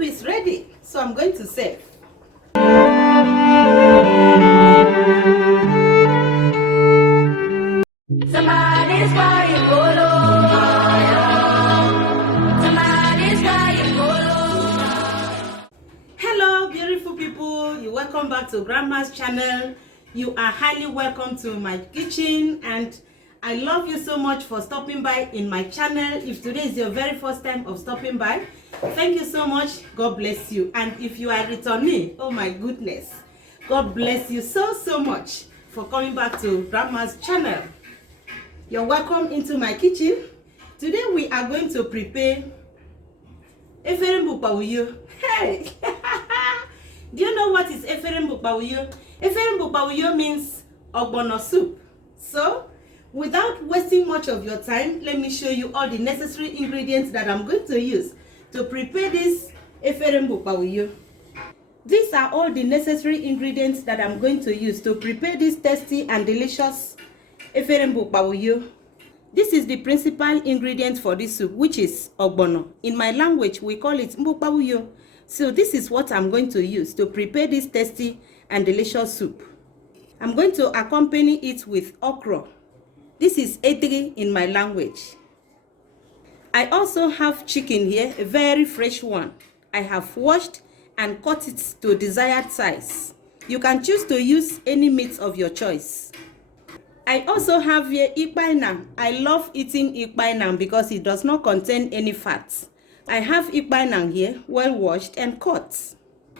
soup is ready, so I'm going to serve. Somebody's crying, somebody's crying, Hello beautiful people, you're welcome back to Grandma's channel. You are highly welcome to my kitchen, and I love you so much for stopping by in my channel. If today is your very first time of stopping by, thank you so much. God bless you. And if you are returning, oh my goodness, God bless you so much for coming back to Grandma's channel. You're welcome into my kitchen. Today we are going to prepare Efere Mbukpab-Uyo. Hey! Do you know what is Efere Mbukpab-Uyo? Efere Mbukpab-Uyo means Ogbono soup. So, without wasting much of your time, let me show you all the necessary ingredients that I'm going to use to prepare this Efere Mbukpab-Uyo. These are all the necessary ingredients that I'm going to use to prepare this tasty and delicious Efere Mbukpab-Uyo. This is the principal ingredient for this soup, which is Ogbono. In my language, we call it Mbukpab-Uyo. So this is what I'm going to use to prepare this tasty and delicious soup. I'm going to accompany it with okra. This is etri in my language. I also have chicken here, a very fresh one. I have washed and cut it to desired size. You can choose to use any meat of your choice. I also have here ikpainam. I love eating ikpainam because it does not contain any fat. I have ikpainam here, well washed and cut.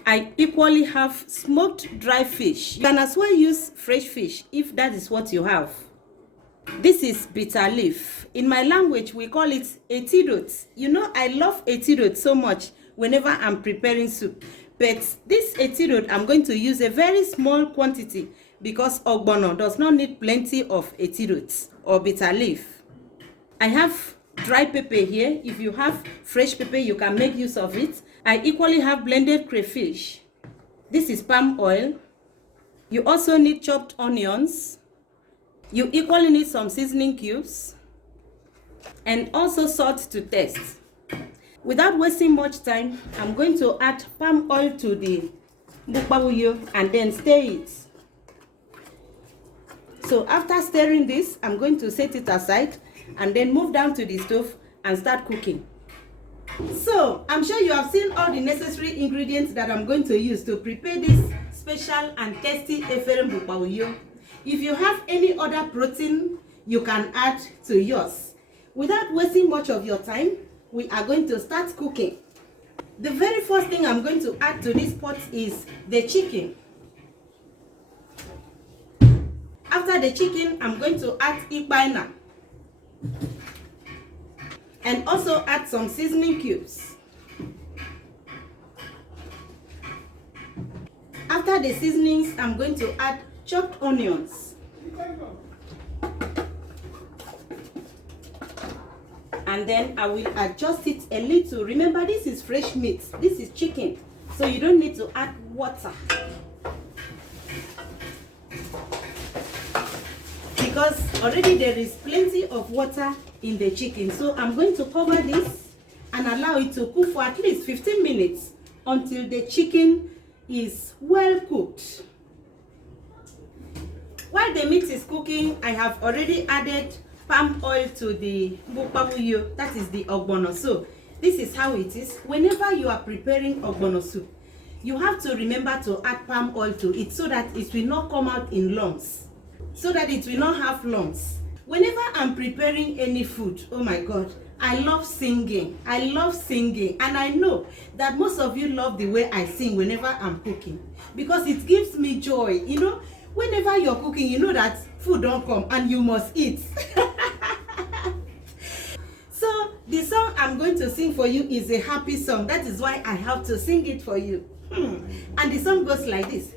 I equally have smoked dry fish. You can as well use fresh fish if that is what you have. This is bitter leaf. In my language, we call it etirot. You know, I love etirot so much whenever I'm preparing soup. But this etirot, I'm going to use a very small quantity because Ogbono does not need plenty of etirot or bitter leaf. I have dry pepper here. If you have fresh pepper, you can make use of it. I equally have blended crayfish. This is palm oil. You also need chopped onions. You equally need some seasoning cubes and also salt to taste. Without wasting much time, I'm going to add palm oil to the Mbukpab-Uyo and then stir it. So after stirring this, I'm going to set it aside and then move down to the stove and start cooking. So I'm sure you have seen all the necessary ingredients that I'm going to use to prepare this special and tasty Efere Mbukpab-Uyo. If you have any other protein, you can add to yours. Without wasting much of your time, we are going to start cooking. The very first thing I'm going to add to this pot is the chicken. After the chicken, I'm going to add ikpainam and also add some seasoning cubes. After the seasonings, I'm going to add chopped onions and then I will adjust it a little. Remember, this is fresh meat, this is chicken, so you don't need to add water because already there is plenty of water in the chicken. So I'm going to cover this and allow it to cook for at least 15 minutes until the chicken is well cooked. While the meat is cooking, I have already added palm oil to the Mbukpab-Uyo, that is the Ogbono. So this is how it is. Whenever you are preparing Ogbono soup, you have to remember to add palm oil to it so that it will not come out in lumps, so that it will not have lumps. Whenever I'm preparing any food, oh my God, I love singing. I love singing, and I know that most of you love the way I sing whenever I'm cooking because it gives me joy. You know, whenever you're cooking, you know that food don't come and you must eat. So the song I'm going to sing for you is a happy song. That is why I have to sing it for you. And the song goes like this.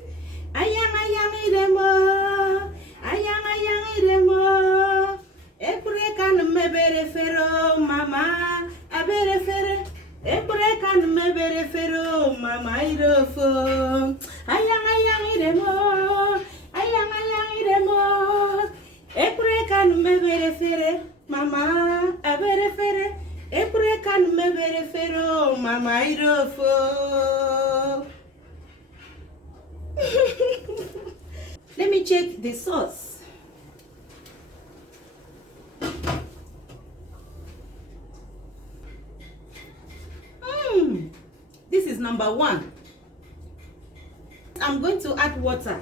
Ayang ayang iremo, ayang ayang iremo, epure kan mebere fero mama, abere fere, epure kan mebere fero mama irofo. Ayang ayang iremo, ayang ayang iremo, epure kan mebere fere mama, abere fere, Epre kan mebere fero mama irofo. Let me check the sauce. This is number 1. I'm going to add water.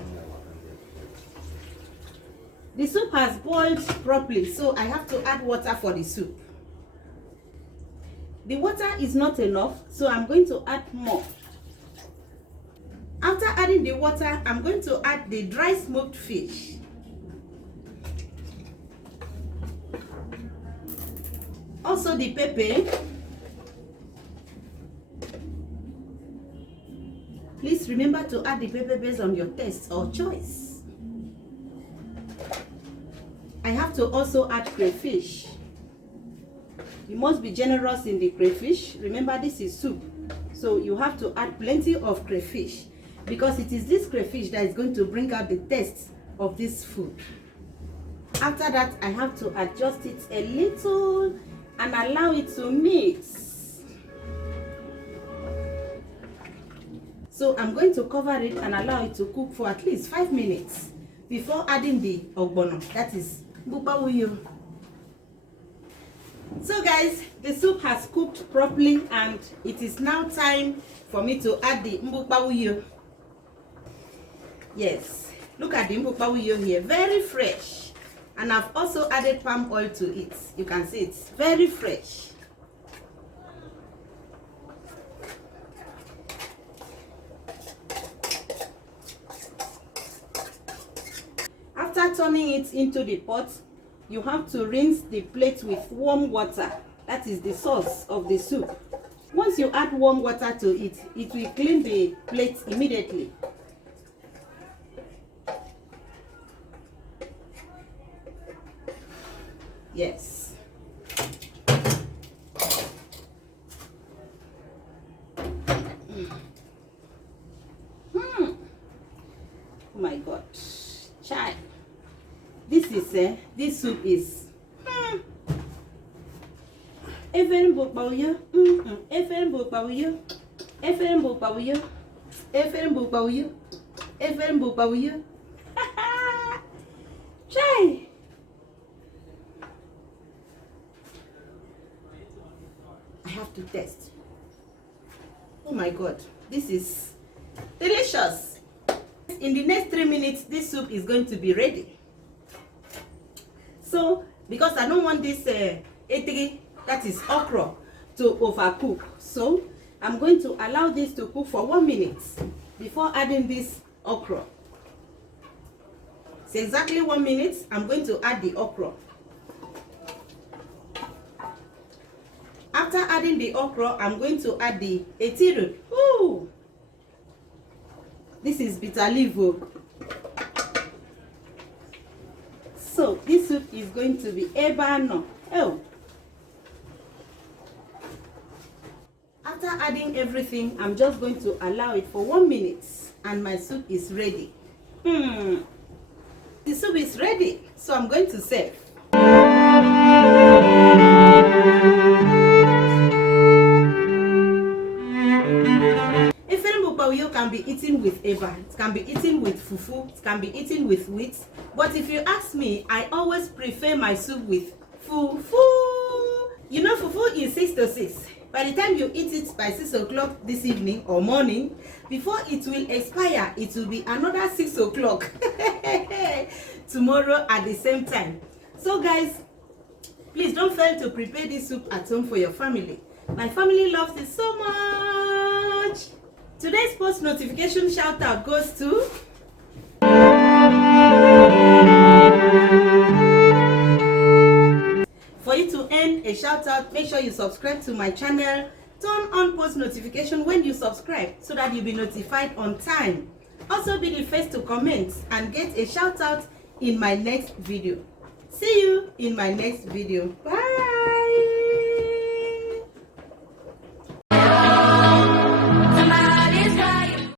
The soup has boiled properly, so I have to add water for the soup. The water is not enough, so I'm going to add more. After adding the water, I'm going to add the dry smoked fish. Also the pepper. Please remember to add the pepper based on your taste or choice. I have to also add crayfish. You must be generous in the crayfish. Remember, this is soup, so you have to add plenty of crayfish because it is this crayfish that is going to bring out the taste of this food. After that, I have to adjust it a little and allow it to mix. So I'm going to cover it and allow it to cook for at least 5 minutes before adding the ogbono, that is Mbukpab-Uyo. So guys, the soup has cooked properly and it is now time for me to add the Mbukpab-Uyo. Yes, look at the Mbukpab-Uyo here, very fresh. And I've also added palm oil to it. You can see it's very fresh. After turning it into the pot, you have to rinse the plate with warm water. That is the sauce of the soup. Once you add warm water to it, it will clean the plate immediately. Yes. Oh my God. Chai. This soup is Efere Mbukpab-Uyo. Efere Mbukpab-Uyo. Efere Mbukpab-Uyo. Efere Mbukpab-Uyo. Efere Mbukpab-Uyo. Chai. I have to taste. Oh my God, this is delicious. In the next 3 minutes, this soup is going to be ready. So, because I don't want this etigi, that is okra, to overcook, so I'm going to allow this to cook for 1 minute before adding this okra. It's exactly 1 minute. I'm going to add the okra. After adding the okra, I'm going to add the etiru. Ooh, this is bitter leaf. So this soup is going to be ebano. Oh. After adding everything, I'm just going to allow it for 1 minute and my soup is ready. The soup is ready, so I'm going to serve. Efere Mbukpab-Uyo can be eaten with eba, it can be eaten with fufu, it can be eaten with wheat. But if you ask me, I always prefer my soup with fufu. You know, fufu is 6 to 6. By the time you eat it by 6 o'clock this evening or morning, before it will expire, it will be another 6 o'clock tomorrow at the same time. So guys, please don't fail to prepare this soup at home for your family. My family loves it so much. Today's post notification shout out goes to For you to earn a shout out, make sure you subscribe to my channel. Turn on post notification when you subscribe so that you'll be notified on time. Also be the first to comment and get a shout out in my next video. See you in my next video. Bye.